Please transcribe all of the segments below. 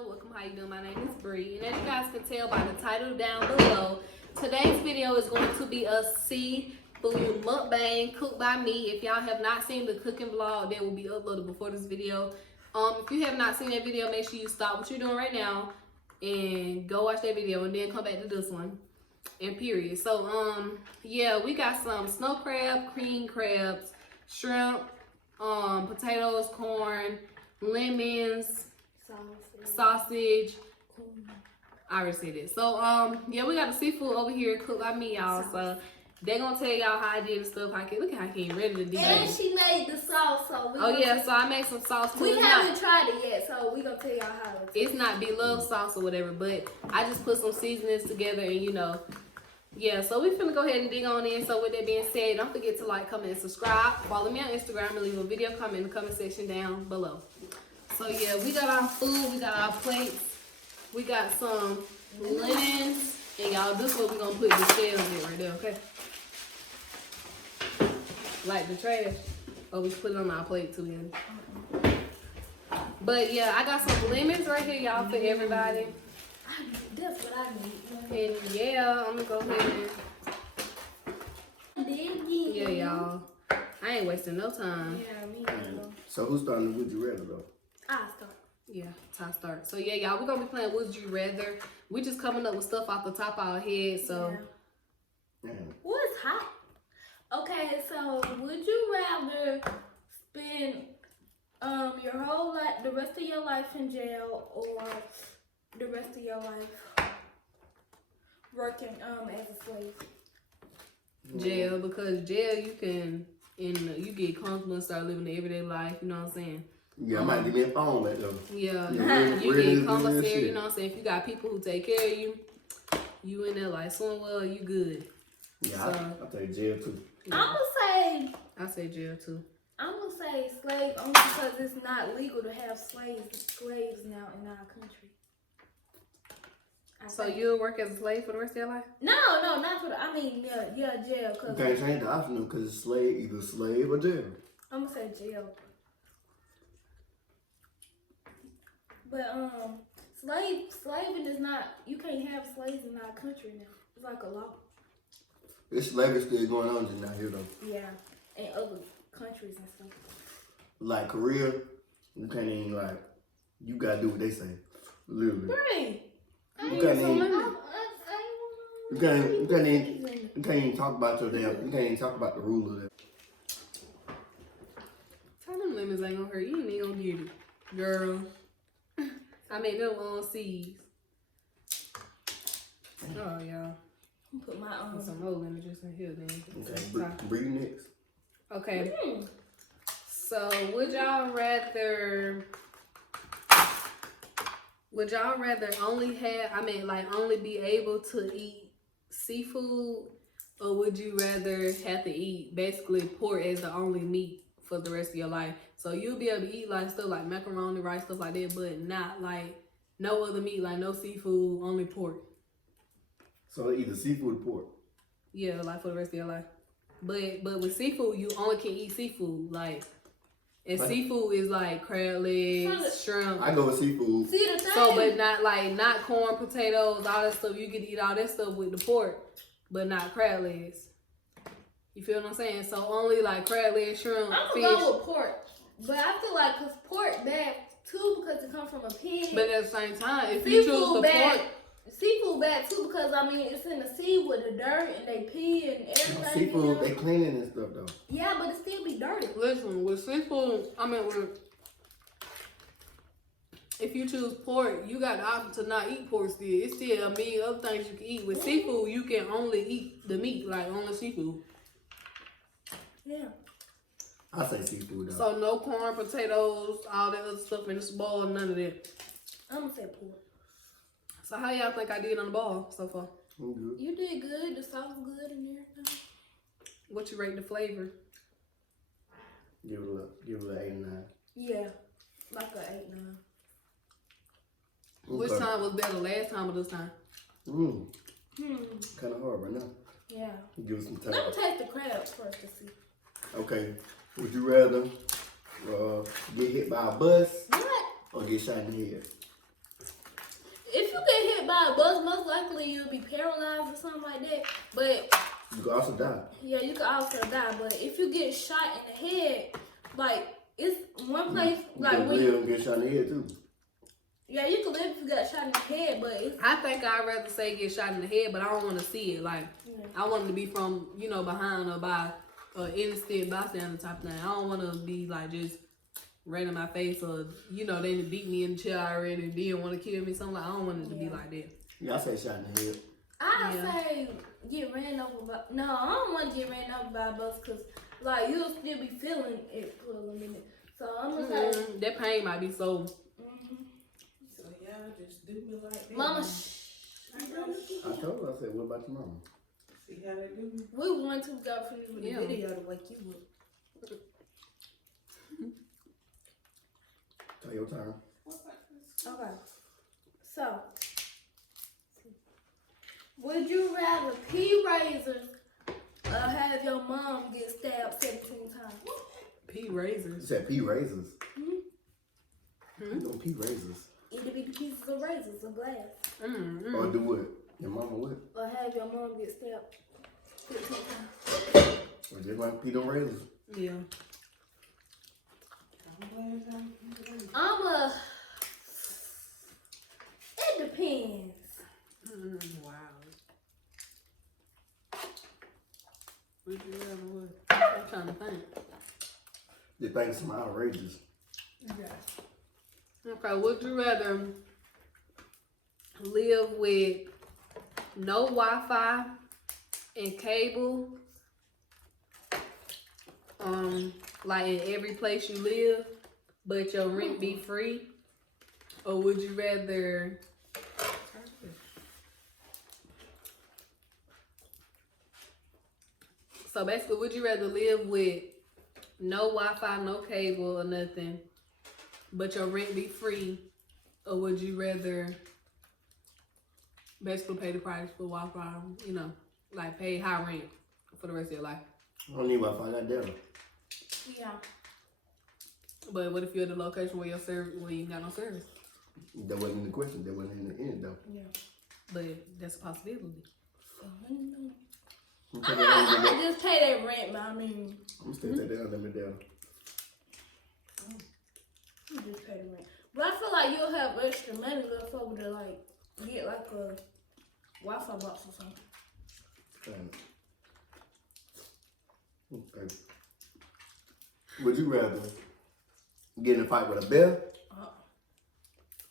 channel. Welcome, how you doing? My name is Bree, and as you guys can tell by the title down below, today's video is going to be a seafood mukbang cooked by me. If y'all have not seen the cooking vlog that will be uploaded before this video, if you have not seen that video, make sure you stop what you're doing right now and go watch that video and then come back to this one. And period. So yeah, we got some snow crab, cream crabs, shrimp, potatoes, corn, lemons, sausage. I already said it. So yeah, we got the seafood over here cooked by me, y'all. So they're gonna tell y'all how I did and stuff. Look at how I came ready to do it. And she made the sauce, so so I made some sauce too. We haven't tried it yet, so we gonna tell y'all how it It's not beloved sauce or whatever, but I just put some seasonings together and yeah, so we finna go ahead and dig on in. So with that being said, don't forget to like, comment, and subscribe. Follow me on Instagram and leave a video comment in the comment section down below. So yeah, we got our food, we got our plates, we got some linens, and y'all, this is what we're gonna put the shells in right there, okay? Like the trash. Oh, we put it on our plate too, then. But yeah, I got some lemons right here, y'all, for everybody. That's what I need. And yeah, I'm gonna go ahead and yeah, y'all. I ain't wasting no time. Yeah, me neither. So who's starting the Would You Rather though? I start. Yeah, Ty start. So yeah, y'all, we're gonna be playing Would You Rather. We just coming up with stuff off the top of our head. So What's hot? Okay, so would you rather spend your whole life, the rest of your life in jail, or the rest of your life working as a slave? jail, because jail you can you get comfortable and start living the everyday life, you know what I'm saying? Yeah, I might give me a phone back though. Yeah, you get commissary, you know what I'm saying? If you got people who take care of you, you in there like swim well, you good. Yeah, so, I'll take jail too. Yeah. I say jail too. I'm gonna say slave only because it's not legal to have slaves now in our country. So you'll work as a slave for the rest of your life? No, not for the. I mean, yeah, jail. You can't change the option because it's either slave or jail. I'm gonna say jail. But slaving is not. You can't have slaves in our country now. It's like a law. This slavery still going on just not here though. Yeah, in other countries and stuff. Like Korea, you can't even you gotta do what they say. Literally. Right. You can't even talk about your damn. You can't even talk about the rule of that. Tell them lemons ain't gonna hurt. You ain't even gonna get it, girl. I made them on seeds. Oh, y'all. Put my Put some more lemon juice in here then. Okay, breathe next. Okay. So would y'all rather only only be able to eat seafood, or would you rather have to eat basically pork as the only meat for the rest of your life? So you'll be able to eat stuff like macaroni, rice, stuff like that, but not no other meat, no seafood, only pork. So either seafood or pork. Yeah, for the rest of your life. But with seafood, you only can eat seafood, and seafood is crab legs, shrimp. I go with seafood. See the thing? So, but not corn, potatoes, all that stuff. You can eat all that stuff with the pork, but not crab legs. You feel what I'm saying? So only crab legs, shrimp, I'm fish. gonna go with pork, but I feel cause pork bad too because it comes from a pig. But at the same time, if you choose the pork. Seafood bad too because it's in the sea with the dirt and they pee and everything. Seafood, they cleaning and stuff though. Yeah, but it still be dirty. Listen, with seafood, if you choose pork, you got the option to not eat pork still. It's still a million other things you can eat. With seafood, you can only eat the meat, only seafood. Yeah. I say seafood though. So no corn, potatoes, all that other stuff in this bowl, none of that. I'm gonna say pork. So how y'all think I did on the ball so far? I'm good. You did good. The sauce was good and everything. What you rate the flavor? Give it an 8 and 9. Yeah, like an 8, 9. Which time was better, last time or this time? Kind of hard right now. Yeah. Give it some time. Let me taste the crabs first to see. Okay. Would you rather get hit by a bus What? or get shot in the head? if you get hit by a bus, most likely you'll be paralyzed or something like that. But You could also die. yeah, you could also die. But if you get shot in the head, like it's one place like you when live and get shot in the head too. yeah, you can live if you got shot in the head, but it's I think I'd rather say get shot in the head, but I don't want to see it. Like, I want it to be from, you know, behind or by innocent bystander type thing. I don't want to be like just right in my face or, you know, they beat me in the chair already and didn't want to kill me. Something like, I don't want it to be like that. Yeah, I say shot in the head. I say get ran over by. No, I don't want to get ran over by a bus because like you'll still be feeling it for a minute. So I'm gonna say that pain might be so. So y'all just do me like that. Mama. I told her, I said, what about your mama? See how they do me? We want to go for you with the video to wake you up. Tell your turn. Okay. So, would you rather pee razors or have your mom get stabbed 17 times? Pea You razors. said pea razors. Mm-hmm. You don't pee razors. It'll be the pieces of razors of glass. Or do what? Your mama what? Or have your mom get stabbed 15 times. Or just like pee them razors. Yeah. It depends. Wow. Would you rather what? I'm trying to think. They think some outrageous. Yeah. Okay, would you rather live with no Wi-Fi and cable, like in every place you live, but your rent be free? Or would you rather so basically, would you rather live with no Wi-Fi, no cable or nothing, but your rent be free? Or would you rather basically pay the price for Wi-Fi, you know, like pay high rent for the rest of your life? I don't need Wi-Fi, goddamn. Yeah. But what if you're at the location where your service, where you ain't got no service? That wasn't the question. That wasn't in the end, though. Yeah. But that's a possibility. I'm I just pay that rent, but I mean, I'm still take that limit down. you just pay the rent. But I feel like you'll have extra money left over to like get like a Wi-Fi box or something. Okay. Would you rather get in a fight with a bear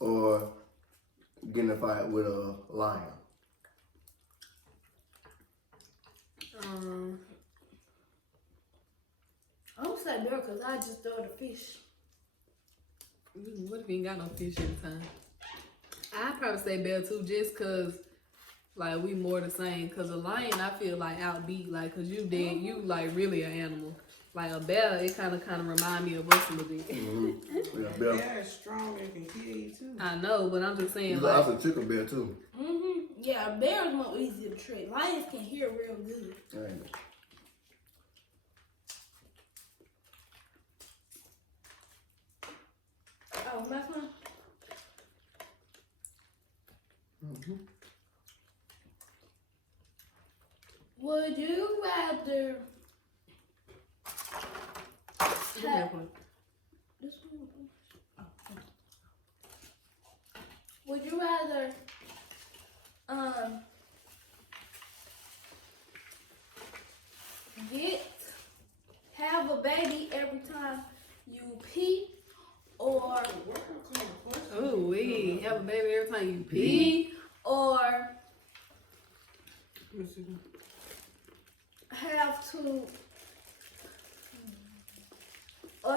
or get in a fight with a lion? I'm gonna say bear because I just throw the fish. What if you ain't got no fish at the time? I'd probably say bear too, just cause like we more the same. Cause a lion, I feel like outbeat, like cause you dead, you like really an animal. Like a bear, it kind of remind me of us a little bit. Yeah, Bear bear. is strong and can kill you too. I know, but I'm just saying You like. also trick a bear too. Yeah, a bear is more easy to trick. Lions can hear real good. Right. Oh, that's one. Would you rather this one? Oh, okay. Would you rather have a baby every time you pee, or Oh, we have a baby every time you pee. or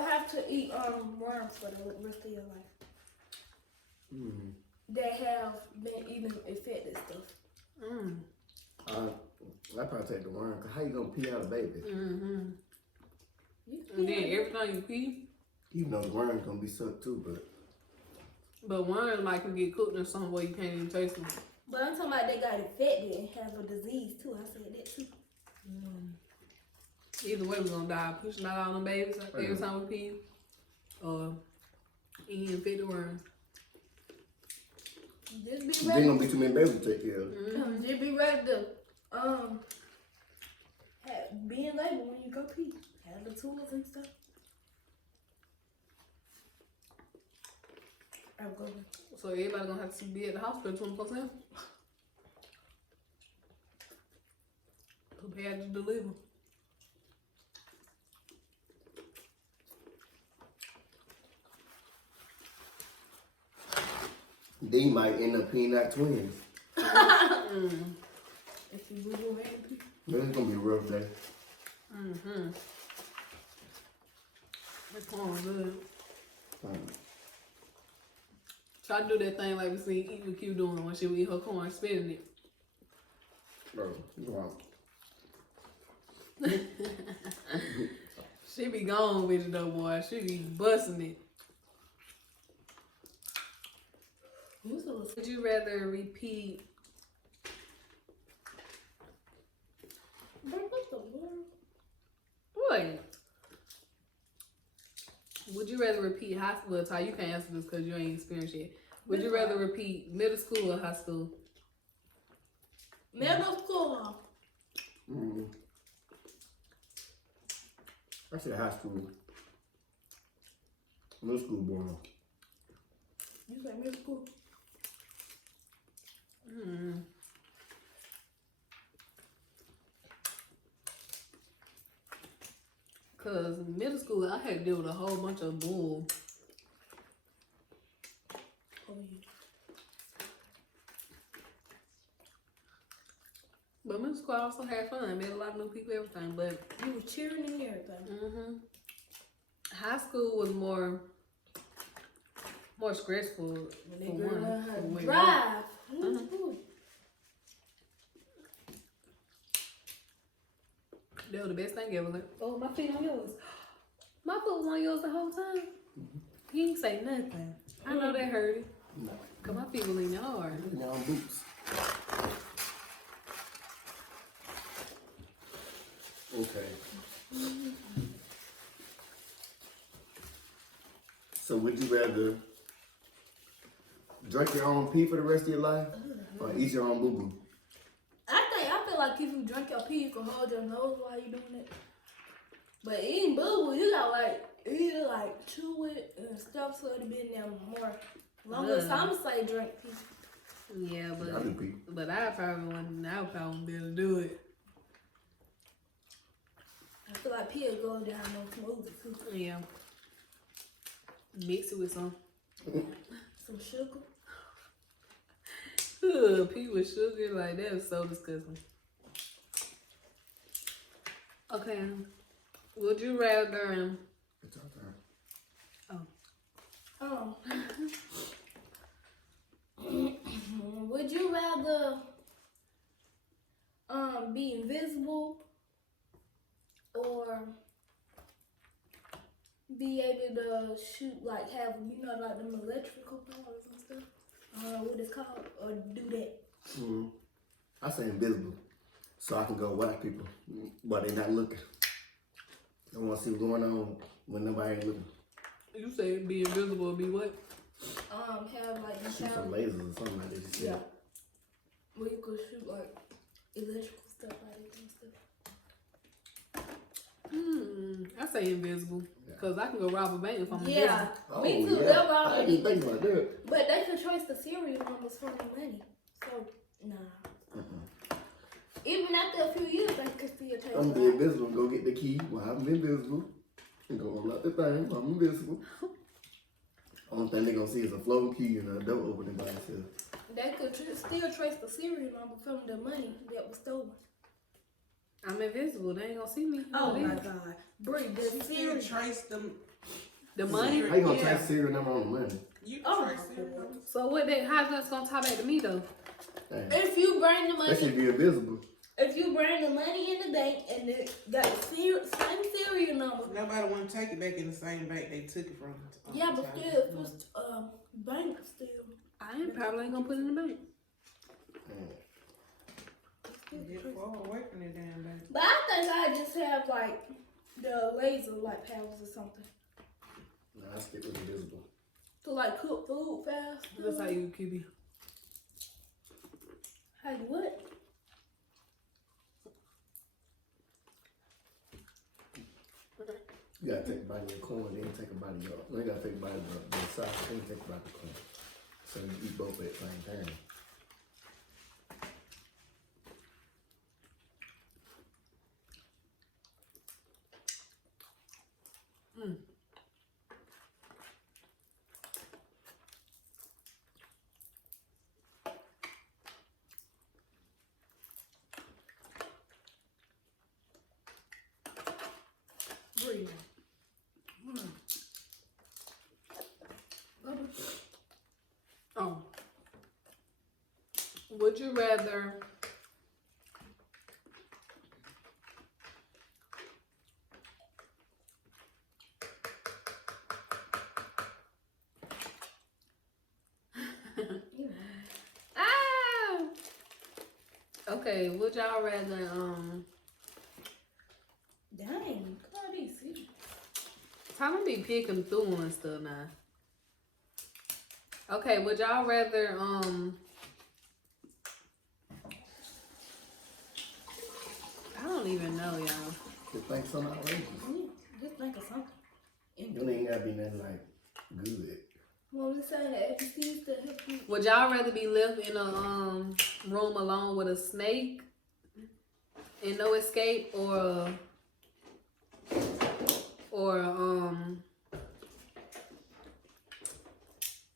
have to eat worms for the rest of your life that have been eating infected stuff. I probably take the worm. Cause how you gonna pee out a baby? And then every time you pee, Even though the worm's gonna be sucked too, but worms might can get cooked in some way you can't even taste them. But I'm talking about they got infected and have a disease too. I said that too. Either way, we're gonna die pushing out all them babies every time we pee, or eating infected worms. Just be There ready. ain't gonna be too many babies to take care of. Just be ready to be in labor when you go pee. Have the tools and stuff. I'll go. So everybody gonna have to be at the hospital 24/7. Prepared to deliver. They might end up peeing out twins. If you boo and pee. Yeah, it's gonna be a rough day. That's corn good. Um, Try to do that thing like we seen Eat With Q doing when she would eat her corn, spitting it. bro, wow. She be gone with it though, boy. She be busting it. Would you rather repeat? What? Would you rather repeat high school? Well, Ty, you can't answer this because you ain't experienced yet. Would you rather repeat middle school or high school? Middle school. I said high school. Middle school boring. You said middle school. Cause middle school, I had to deal with a whole bunch of bull. Oh, yeah. But middle school, I also had fun. Met a lot of new people, everything. But You were cheering and everything. high school was more stressful. When they For girl one, learn how for to women. drive. Ooh. That was the best thing ever. Like, oh, my feet on yours. My foot was on yours the whole time. He didn't say nothing. I know that hurt it. No. Cause my feet were leaning hard. Now boots. Okay. So would you rather drink your own pee for the rest of your life or eat your own boo-boo? I feel like if you drink your pee, you can hold your nose while you doing it. But eating boo-boo, you got like either like chew it and stuff so it'll be in there more longer. So I'm gonna say drink pee. Yeah, I do pee. but I probably wouldn't be able to do it. I feel like pee will go down more smoothly too. Yeah. Mix it with some sugar. pee with sugar, like that is so disgusting. Okay. Would you rather It's our turn. Would you rather be invisible or be able to shoot, like have, you know, like them electrical powers and stuff? I don't know what it's called, or do that. I say invisible, so I can go watch people, but they not looking. I want to see what's going on when nobody ain't looking. you say be invisible or be what? Have like the Shoot shower. some lasers or something like that. You said. Yeah. Where you could shoot like electrical stuff like that and stuff. I say invisible. Cause I can go rob a bank if I'm Yeah, Oh, me too. yeah. That's why I didn't think about that. But they can trace the serial numbers from the money. So, nah. Even after a few years, they could still trace I'm it. be invisible and go get the key while I'm invisible. And go unlock the thing while I'm invisible. Only thing they gonna see is a floating key and a door opening by itself. They could still trace the serial number from the money that was stolen. I'm invisible. They ain't gonna see me. Oh my God. Bree, the You serial still trace them. The money. How you gonna Yeah. trace serial number on the money? You Oh, trace my them. God. So what? How's that's gonna tie back to me though? Dang. If you bring the That money, should be invisible. if you bring the money in the bank and it got the same serial number. Nobody want to take it back in the same bank they took it from. Yeah, but still, if it's bank still. I probably ain't gonna put it in the bank. Get far away from the damn bank. But I think I just have like the laser like powers or something Nah, I stick with invisible. to like cook food fast. That's how you keep it. Like what? You gotta take a bite of your corn, then take a bite of your. You gotta take a bite of the sauce, then take a bite of the corn. So you eat both at the same time. Breathe. Oh. Would you rather okay, would y'all rather Dang, Claudia, see. time to be picking through and stuff now. Okay, would y'all rather I don't even know, y'all. Just think something outrageous. Just think of something. You don't even gotta be nothing like good. Well, we saying that atleast to help you. Would y'all rather be left in a room alone with a snake and no escape, or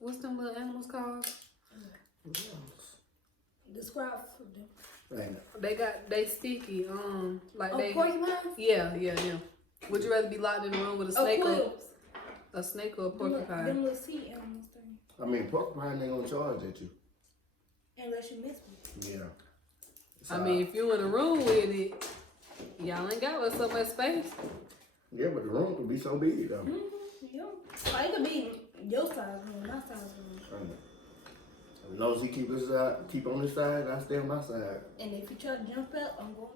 what's them little animals called? Describe for them. Right. They sticky, like Oh, they porcupines? yeah. Would you rather be locked in a room with a snake or a snake or a Them porcupine? little sea animals thing. I mean, porcupine ain't gonna charge at you. Unless you miss me. Yeah. I mean, if you in a room with it, y'all ain't got so much space. Yeah, but the room could be so big though. Yeah. Or it could be your size room, my size room. As long as he keep on his side, I stay on my side. And if you try to jump up, I'm going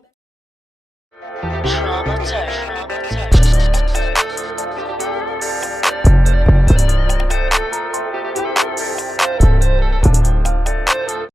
back. Trauma turn.